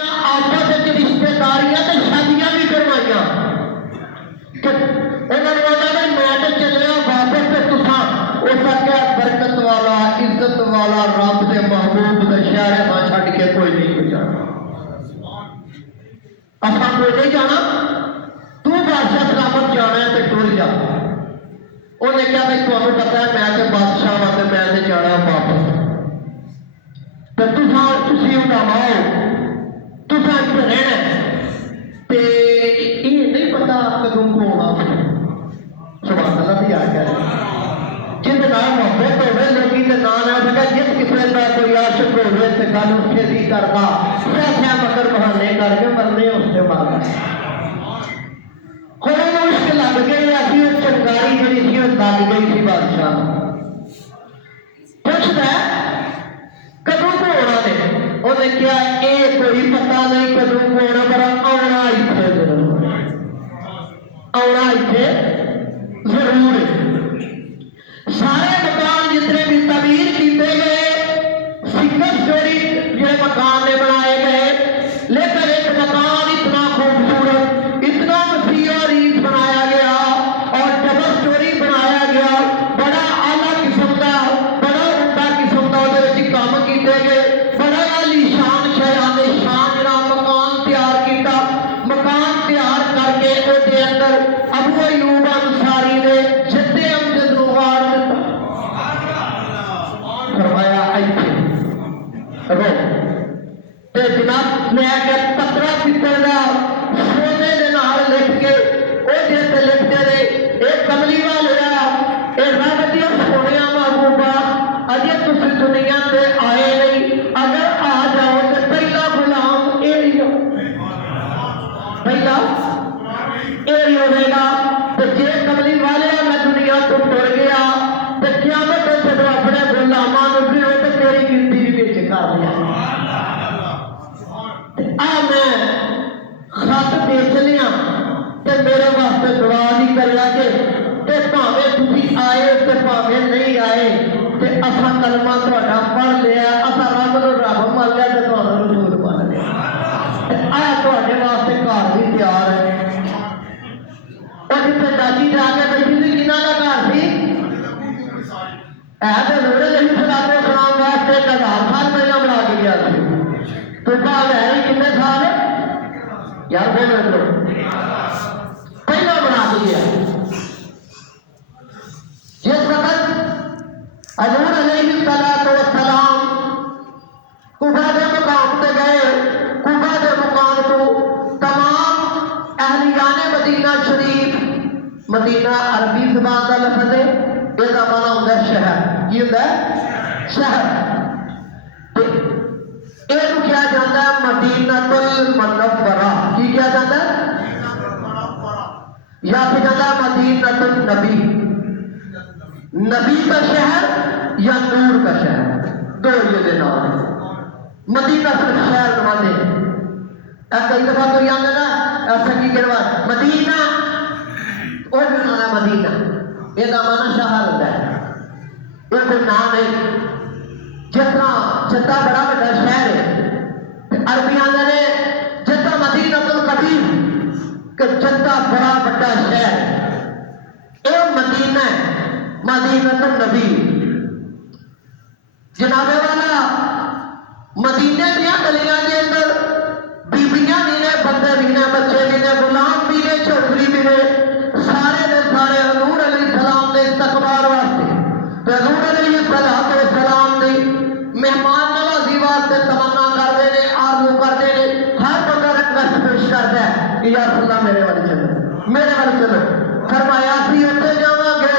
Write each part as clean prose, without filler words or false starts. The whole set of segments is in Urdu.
آپس رشتے داریاں تے شادیاں بھی کروائیاں انہوں نے کہا میں تو چلیا واپس تے تساں اس آخیا برکت والا عزت والا رب دے محبوب دے شہر ماں چھڈ کے کوئی نہیں کوئی جانا اساں کوئی نہیں جانا تو بادشاہ سلامت جانا ہے تے ٹر جا انہیں کہا بھائی تمہیں پتا ہے میں تے بادشاہ ہاں تے میں تے جانا واپس تے تساں تسی اٹھاؤ تساں اتنے رہنا تے یہ نہیں پتا کدوں کو آنا سبحان اللہ بھی آ گیا جس نام محبت ہوئے لوگی کے نام ہے سکا جس قسم کا کوئی عاشق ہوئے تے گل اس کے نہیں کرتا سیاح مگر بہانے کر کے مرنے اس سے مارنا کوئی مشکل لگ گئی ایسی چنگاری جڑی تھی وہ لگ گئی تھی بادشاہ پوچھتا ہے کدوں کو ہونا نے انہیں کیا یہ کوئی پتا نہیں کدوں کو ہونا پر آنا اتنے ضرور آنا اتنے ضرور سارے مکان جتنے بھی تعمیر کیتے گئے سکر چوری جو مکان نے بنائے گئے لیکن ایک مکان اتنا خوبصورت اتنا وسیع اور عریض بنایا گیا اور ڈبل سٹوری بنایا گیا بڑا اعلیٰ قسم کا بڑا عمدہ قسم کا وہ کام کیتے گئے بڑا عالی شان شہران شان جڑا مکان تیار کیتا مکان تیار کر کے وہ اندر ابو ایوب انصاری نے جدے امجد نو وار دیتا فرمایا ایتھے رو تے جناب لے کے پترا پتر دا سونے دے نال لکھ کے او جے تے لکھتے نے اے کملی والیا اے رب دی سونیا محبوبا اجے تسی دنیا تے آئے نہیں اگر آ جاؤ تے پہلا غلام اے ہی ہو پہلا اے ہی ہوے گا تے جے کملی والیا میں دنیا تو ٹر گیا تے قیامت تے جب اپنے غلاماں نوں پھرو تے تیری گنتی وچ کر لیا آ میں خط بیچ لیا تے میرے واسطے دعا نہیں کریا کہ تے بھاویں تسی آئے تے بھاویں نہیں آئے تے اساں کلمہ تہاڈا پڑھ لیا اساں رب نوں رب مان لیا تے تہاڈا رسول مان لیا تے آ تہاڈے واسطے گھر بھی تیار ہے اور جتنے دادی جا کے بیٹھی سی کنہاں دا گھر سی اے تے نور علیہ السلام واسطے 1000 سال پہلا بنا کے گیا سی تو بعد ہے کتنے سال یار بولو ادھر پہلا بنا کے گیا جس وقت حضور علیہ السلام کوبا کے مقام تے گئے کوبا کے مقام تو تمام اہلیان مدینہ شریف مدینہ عربی زبان کا لفظ ہے یہ مانا ہوتا ہے شہر یہ ہوتا ہے شہر یہ کیا جاتا ہے مدینہ المنورہ کی کیا جاتا ہے یا پھر جاتا ہے مدینہ النبی نبی کا شہر یا نور کا شہر دو یہ نام ہے مدینہ صرف شہر نمانے کئی دفعہ تو یاد ہے نا ایسا کی کروا مدینہ اور بھی نام ہے مدینہ یہ مانا شہر ہوتا ہے یہ کوئی نام ہے جتنا جدہ بڑا بڑا شہر ہے عربی آندے نے جدہ مدینہ القدیم کہ جدہ بڑا بڑا شہر اے مدینہ ہے مدینہ النبی جناب والا مدینے دیا گلیاں کے اندر بیبیاں بھی نے بندے بھی نے بچے بھی نے غلام بھی نے چودھری بھی نے سارے نے سارے حضور علیہ السلام نے استقبال واسطے حضور علیہ السلام نے مہمان نوازی واسطے تمنا کرتے ہیں آرزو کرتے ہیں ہر بندہ ریکویسٹ پیش کرتا ہے کہ یا رسول اللہ میرے والے چلو میرے والے چلو فرمایا سی اتنے جاواں گے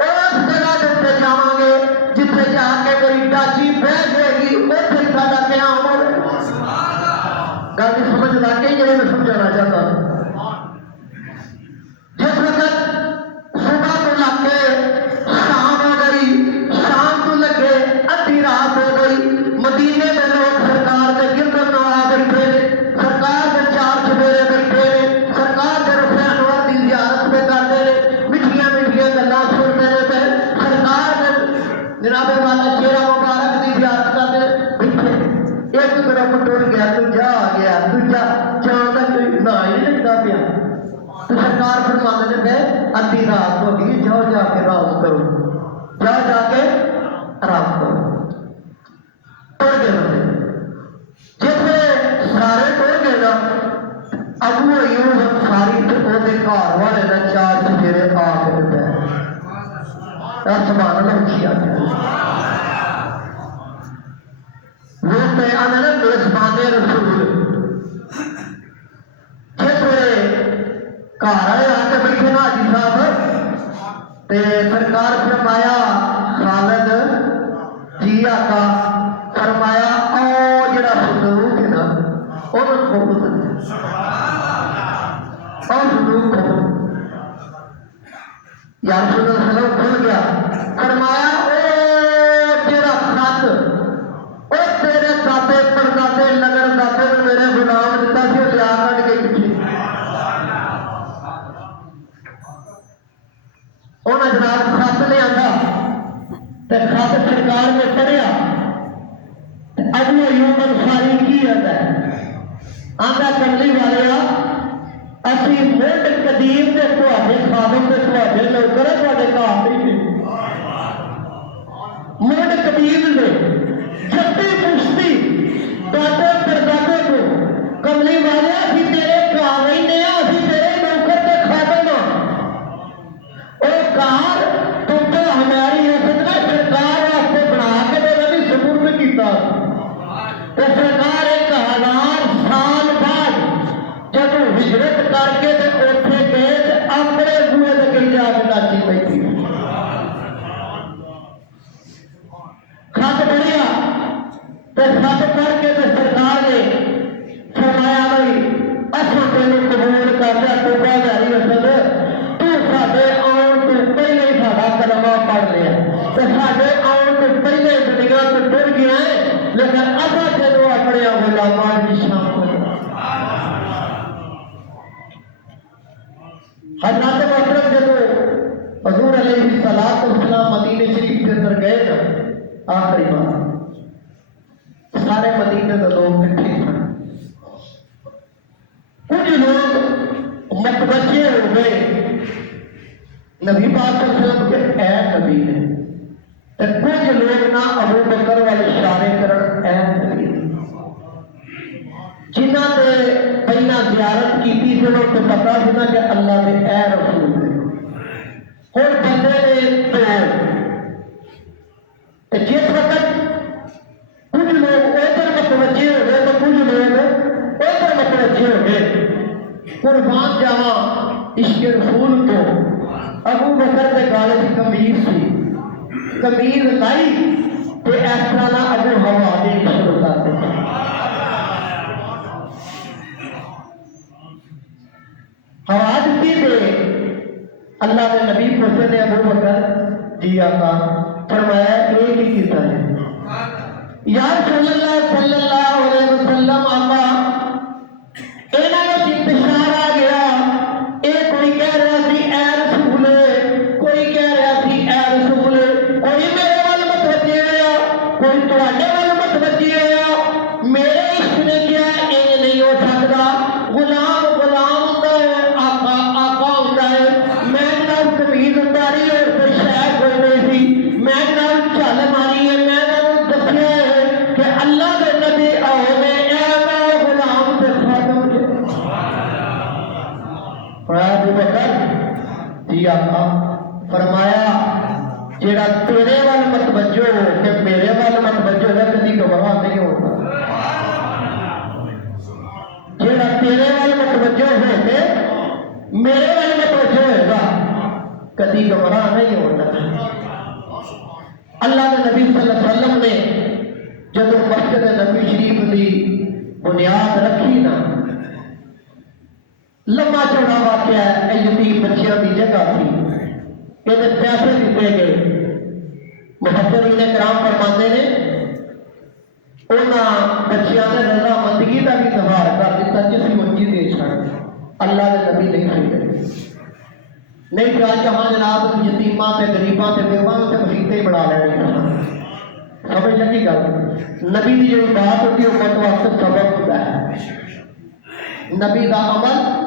اس جگہ اتنے جاواں گے جتنے جا کے کوئی ڈاچی بہ جائے گی اتنے ساڈا قیام ہوے گل کی سمجھ لگ گئی جی میں سمجھانا چاہتا ہوں جس وقت صبح تو لگ کے شام ہو گئی شام تو لگے ادھی رات ہو گئی مدینے میں لوگ سرکار کے گردن آ بیٹھے سرکار کے چار چبیرے بیٹھے سرکار کے رفع انور کی زیارت پہ کرتے ہیں میٹھیاں میٹھیاں گلاں سنتے ہیں سرکار کے جناب والا چہرہ مبارک کی زیارت کرتے بیٹھے ایک گروپ ٹوٹ گیا تو جا سرکار فرماتے نے پہ ادھی رات ہو گئی، جاؤ جا کے آرام کرو، جاؤ جا کے آرام کرو۔ ٹر گئے بندے، جس سارے ٹر گئے نا، ابو ایوب انصاری تے وہ گھر والے نا 4 سفیرے آ کے پہ سبحان اللہ اچھی آتی ہے وہ پہ آنے نا میزبان رسول جس ویلے گھر آئے آ کے بیٹھے نا حاجی صاحب تے سرکار فرمایا خالد جی آقا فرمایا او جڑا صندوق ہے نا انہوں کھول دے اور صندوق کھول یا رسول اللہ صلی اللہ علیہ وسلم کھل گیا، فرمایا او جڑا خط او تیرے دادے پردادے لگن دادے نے میرے غلام دیتا سی وہ لیا کٹ کے پیچھے انہیں جناب خط لے آتا تے خط سرکار نے پڑھیا ابو ایوب انصاری کی آتا ہے آتا کملی والے اسی مٹ قدیم کے تواڈے خادم کے تواڈے نوکر تواڈے گھر نہیں مٹ قدیم نے جدی پشتی دادے پردادے کو کملی والے اسی تیرے گھر رہنے اسی تیرے نوکر کے خادم اور کار تم تو ہماری حسد نے سرکار واسطے بنا کے میرا بھی سپرد کیتا تو سرکار 1000 سال بعد جب ہجرت کر کے اوتھے گئے تو اپنے بوئے دے کہیں جا کے ناچی بیٹھی خط پڑھیا تو خط پڑھ کے تو سرکار نے فرمایا بھائی اصل تینوں قبول کر دیا تو جاری حسد تو ساڈے آن تو پہلے ہی ساڈا کلمہ پڑھ لیا تو ساڈے آن تو پہلے دنیا تو ٹر گیا ہے لیکن اصل تینوں اپنے غلامان کی شان کو حضرات محترم جب حضور علیہ الصلوۃ والسلام مدینے شریف کے اندر گئے نا آخری بار سارے مدینے کے لوگ اکٹھے سن کچھ لوگ متوجہ ہو گئے نبی پاک صلی اللہ علیہ وسلم کے اے نبی نے تے کچھ لوگ نہ ابو بکر والے اشارے کرن اے نبی جنہ نے پہلا زیارت کی تھی تو پتا سنا کہ اللہ کے اے رسول نے ہر بندے نے تو جس وقت کچھ لوگ ادھر متوجہ ہو گئے تو کچھ لوگ ادھر متوجہ ہو گئے قربان جاوا عشق رسول کو ابو بکر کے گالے کی کمیز سی کمیز لائی تو اس طرح ابو ہوا دے شروع کرتے ہیں ہوا دیتی تھے اللہ کے نبی پوچھتے نے ابو بکر جی آقا فرمایا یہ بھی کیتا ہے یا رسول اللہ صلی اللہ علیہ وسلم آقا انہاں کو انتشار آ گیا یہ کوئی کہہ رہا سی اے رسول کوئی کہہ رہا سی اے رسول کوئی میرے وال متوجہ ہوا کوئی تواڈے وال متوجہ ہوا میرے عشق نے کیا یہ نہیں ہو سکتا غلام غلام ہوتا ہے آقا آقا ہوتا ہے میں جناب کمیز اتاری ہے کوئی شاید کوئی نہیں سی میں جناب چل ماری ہے میں جناب دسیا ہے کہ اللہ کے نبی آؤ نے اے میں غلام سے خاتم ابو بکر جی آقا فرمایا جیڑا تیرے وال متوجہ ہو کہ میرے وال متوجہ ہو کبھی گواہ نہیں ہوتا جیڑا تیرے وال متوجہ ہو کے میرے وال متوجہ ہوگا کبھی گمراہ نہیں ہوتا اللہ کے نبی صلی اللہ علیہ وسلم نے جب مسجد نبی شریف کی بنیاد رکھی نا لمبا چوڑا واقعہ ہے یتیم بچیاں کی جگہ تھی یہ پیسے دیتے گئے مفسرین کرام فرماتے نے انہاں بچیاں نے رضامندگی کا بھی اظہار کر دیتا جس منجی دے چھڑ اللہ کے نبی نہیں خریدے نہیں تو جہاں جناب یتیماں تے غریباں تے بیواں تے مسیتیں بڑھا لینے سمجھ لگی گل نبی کی جو بات ہوتی ہے امت واسطے سبب ہوتا ہے نبی کا عمل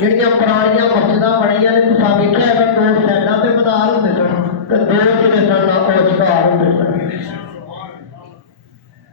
ਜਿਹੜੀਆਂ ਪੁਰਾਣੀਆਂ ਮਸਜਿਦਾਂ ਬਣੀਆਂ ਨੇ ਤੁਸੀਂ ਵੇਖਿਆ ਹੈਗਾ 2 ਸਾਈਡਾਂ ਤੇ ਮਨਾਰ ਹੁੰਦੇ ਸਨ ਤੇ 2 ਜਿਹੜੇ ਸਨ ਉਹ ਵਿਚਕਾਰ ਹੁੰਦੇ ਸਨ।